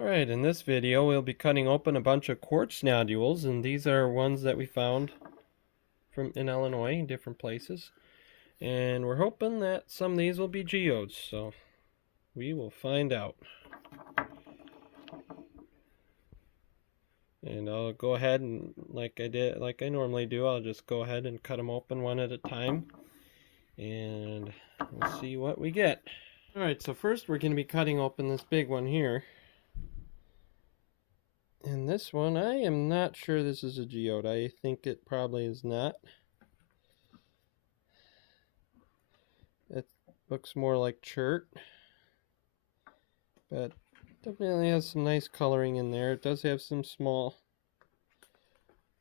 Alright, in this video we'll be cutting open a bunch of quartz nodules, and these are ones that we found in Illinois in different places. And we're hoping that some of these will be geodes, so we will find out. And I'll go ahead and like I normally do, I'll just go ahead and cut them open one at a time. And we'll see what we get. Alright, so first we're going to be cutting open this big one here. And this one, I am not sure this is a geode. I think it probably is not. It looks more like chert, but definitely has some nice coloring in there. It does have some small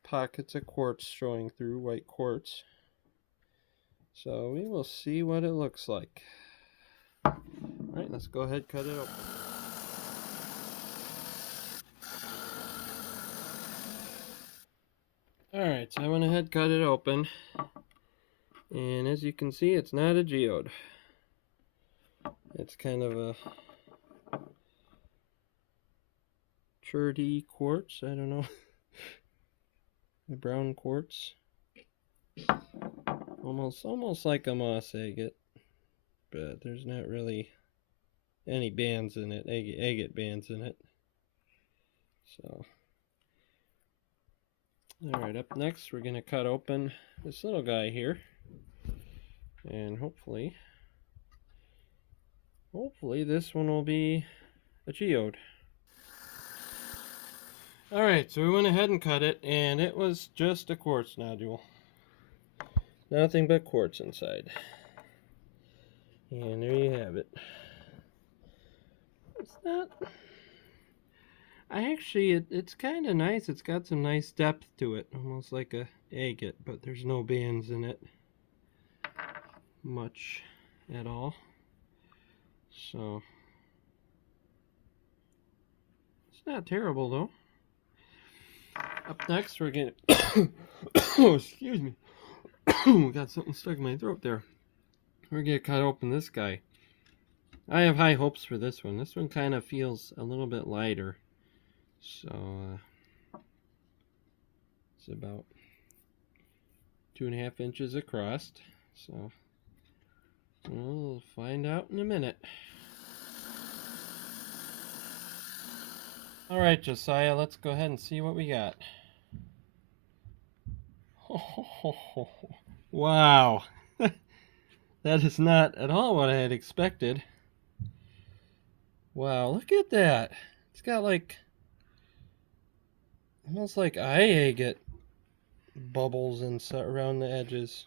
pockets of quartz showing through, white quartz. So we will see what it looks like. Alright, let's go ahead and cut it open. Alright, so I went ahead and cut it open, and as you can see, it's not a geode. It's kind of a cherty quartz, I don't know, a brown quartz, almost like a moss agate, but there's not really any bands in it, agate bands in it. So alright, up next we're going to cut open this little guy here, and hopefully this one will be a geode. Alright, so we went ahead and cut it, and it was just a quartz nodule. Nothing but quartz inside. And there you have it. It's not... it's kind of nice. It's got some nice depth to it, almost like a agate, but there's no bands in it much at all. So it's not terrible though. Up next we're gonna oh, excuse me. Got something stuck in my throat there. We're gonna cut open this guy. I have high hopes for this one. This one kind of feels a little bit lighter. So it's about 2.5 inches across. So we'll find out in a minute. Alright, Josiah, let's go ahead and see what we got. Wow. That is not at all what I had expected. Wow, look at that. It's got like almost like eye agate bubbles and around the edges.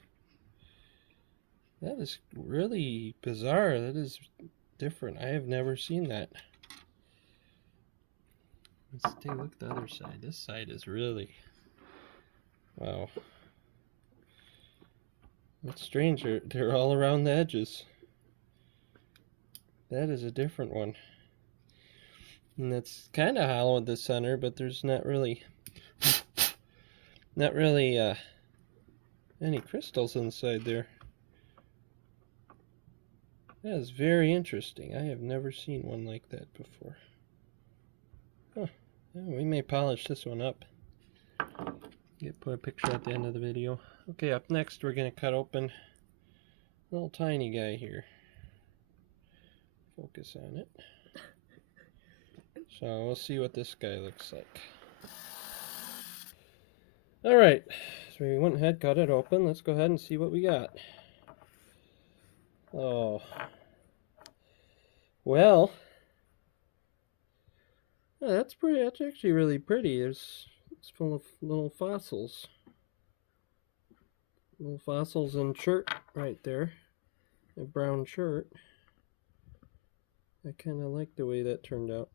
That is really bizarre. That is different. I have never seen that. Let's take a look at the other side. This side is really... wow. That's strange. They're all around the edges. That is a different one. And it's kind of hollow at the center, but there's not really any crystals inside there. That is very interesting. I have never seen one like that before. Huh. Yeah, we may polish this one up. Put a picture at the end of the video. Okay, up next we're going to cut open a little tiny guy here. Focus on it. So we'll see what this guy looks like. Alright, so we went ahead, cut it open. Let's go ahead and see what we got. Oh. Well, yeah, that's pretty. That's actually really pretty. It's full of little fossils. Little fossils and chert right there. A brown chert. I kind of like the way that turned out.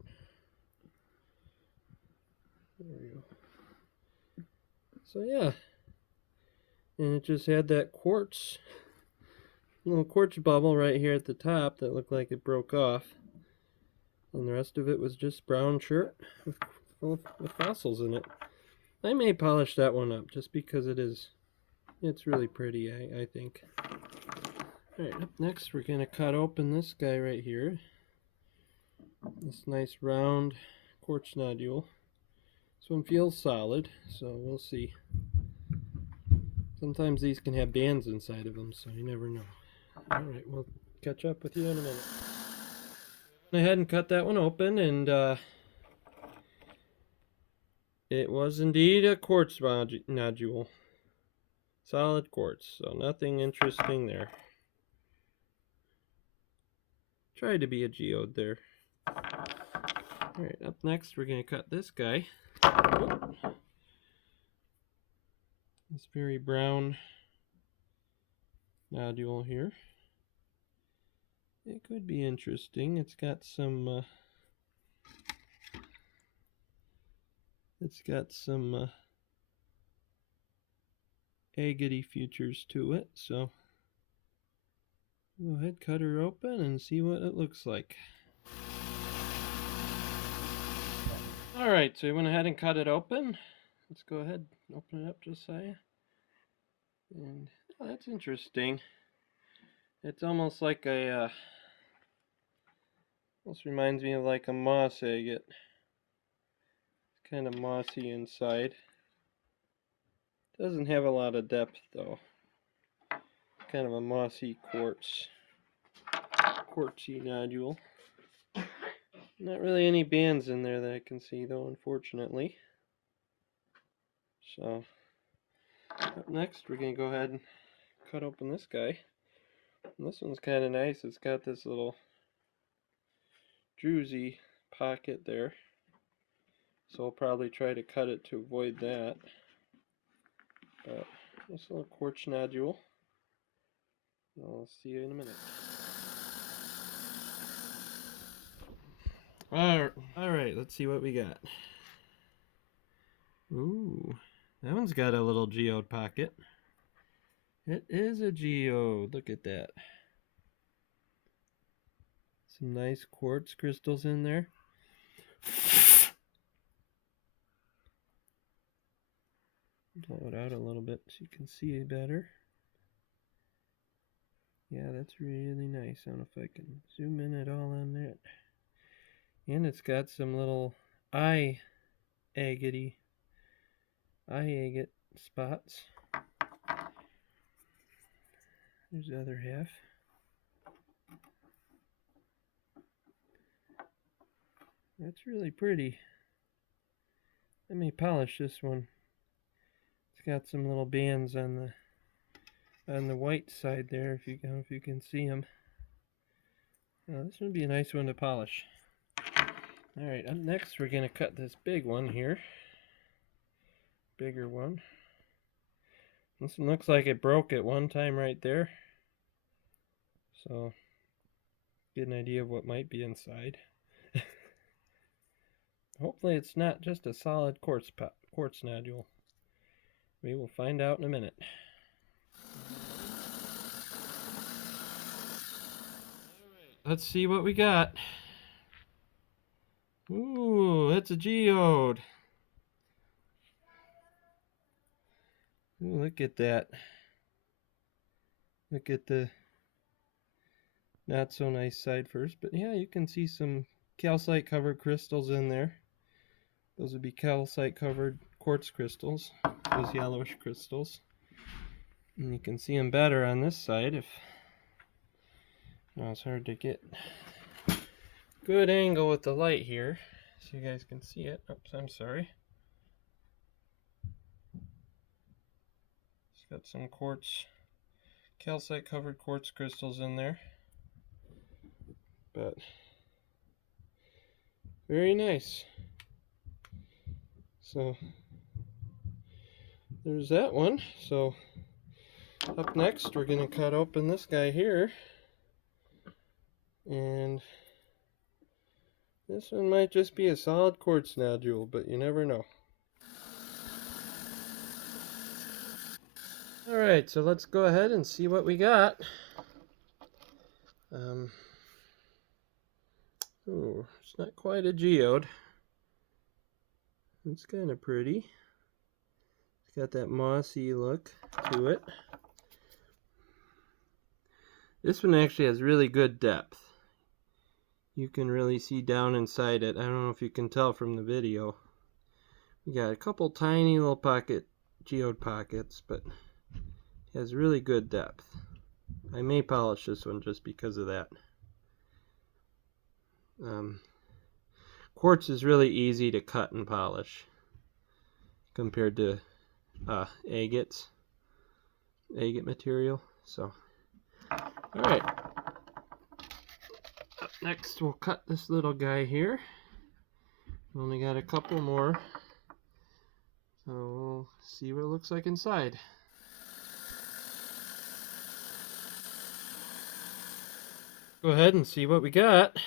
There we go. So yeah. And it just had that quartz, little quartz bubble right here at the top that looked like it broke off. And the rest of it was just brown chert with fossils in it. I may polish that one up just because it's really pretty, I think. Alright, up next we're going to cut open this guy right here. This nice round quartz nodule. This one feels solid, so we'll see. Sometimes these can have bands inside of them, so you never know. Alright, we'll catch up with you in a minute. Went ahead and cut that one open, and it was indeed a quartz nodule. Solid quartz, so nothing interesting there. Tried to be a geode there. Alright, up next we're going to cut this guy. This very brown nodule here. It could be interesting. It's got some agate features to it, so go ahead, cut her open and see what it looks like. Alright, so we went ahead and cut it open. Let's go ahead and open it up, Josiah. And oh, that's interesting. It's almost like a almost reminds me of like a moss agate. It's kind of mossy inside. Doesn't have a lot of depth though. Kind of a mossy quartzy nodule. Not really any bands in there that I can see though, unfortunately. So up next we're going to go ahead and cut open this guy. And this one's kind of nice. It's got this little druzy pocket there. So I'll probably try to cut it to avoid that. But this little quartz nodule. I'll see you in a minute. Alright, let's see what we got. Ooh, that one's got a little geode pocket. It is a geode, look at that. Some nice quartz crystals in there. Blow it out a little bit so you can see it better. Yeah, that's really nice. I don't know if I can zoom in at all on that. And it's got some little eye agate spots. There's the other half. That's really pretty. Let me polish this one. It's got some little bands on the white side there, if you can see them. This would be a nice one to polish. Alright, up next we're going to cut this big one here. Bigger one. This one looks like it broke at one time right there. So, get an idea of what might be inside. Hopefully it's not just a solid quartz nodule. We will find out in a minute. Let's see what we got. Ooh, that's a geode. Ooh, look at that. Look at the not so nice side first, but yeah, you can see some calcite covered crystals in there. Those would be calcite covered quartz crystals, those yellowish crystals. And you can see them better on this side if it's hard to get good angle with the light here so you guys can see it. Oops, I'm sorry. It's got some calcite covered quartz crystals in there, but very nice. So there's that one. So up next we're going to cut open this guy here, and this one might just be a solid quartz nodule, but you never know. Alright, so let's go ahead and see what we got. Ooh, it's not quite a geode. It's kind of pretty. It's got that mossy look to it. This one actually has really good depth. you can really see down inside it. I don't know if you can tell from the video. We got a couple tiny little geode pockets, but it has really good depth. I may polish this one just because of that. Quartz is really easy to cut and polish compared to agate material. So, all right. Up next, we'll cut this little guy here. We only got a couple more, so we'll see what it looks like inside. Go ahead and see what we got.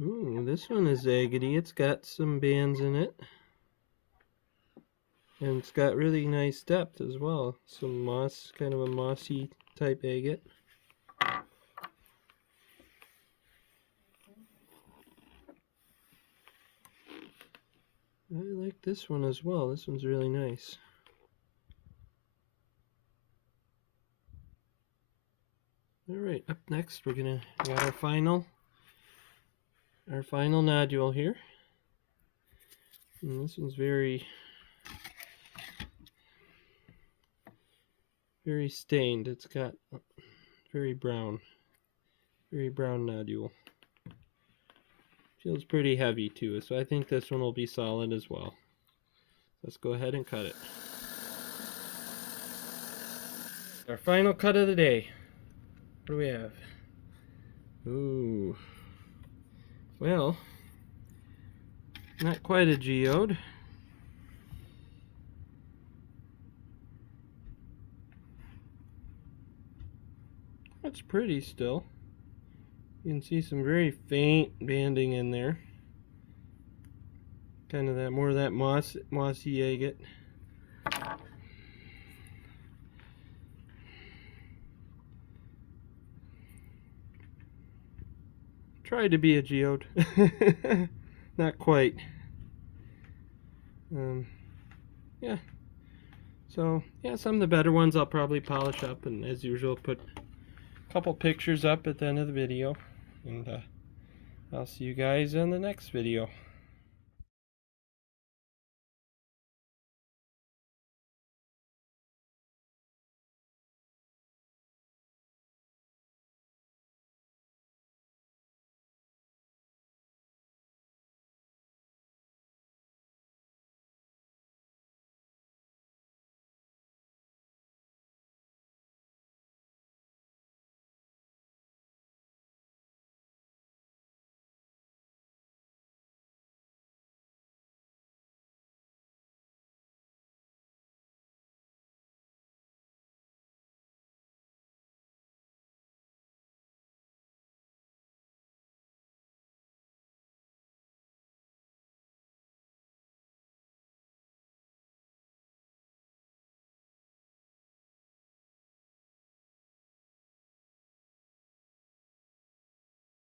Ooh, this one is agatey. It's got some bands in it. And it's got really nice depth as well. Some moss, kind of a mossy type agate. I like this one as well. This one's really nice. Alright, up next we got our final nodule here. And this one's very stained. It's got very brown nodule. Feels pretty heavy too, so I think this one will be solid as well. Let's go ahead and cut it. Our final cut of the day. What do we have? Ooh. Well, not quite a geode. That's pretty still. You can see some very faint banding in there. Kind of more of that mossy agate. Tried to be a geode. Not quite. Yeah. So, yeah, some of the better ones I'll probably polish up, and as usual put a couple pictures up at the end of the video. And I'll see you guys in the next video.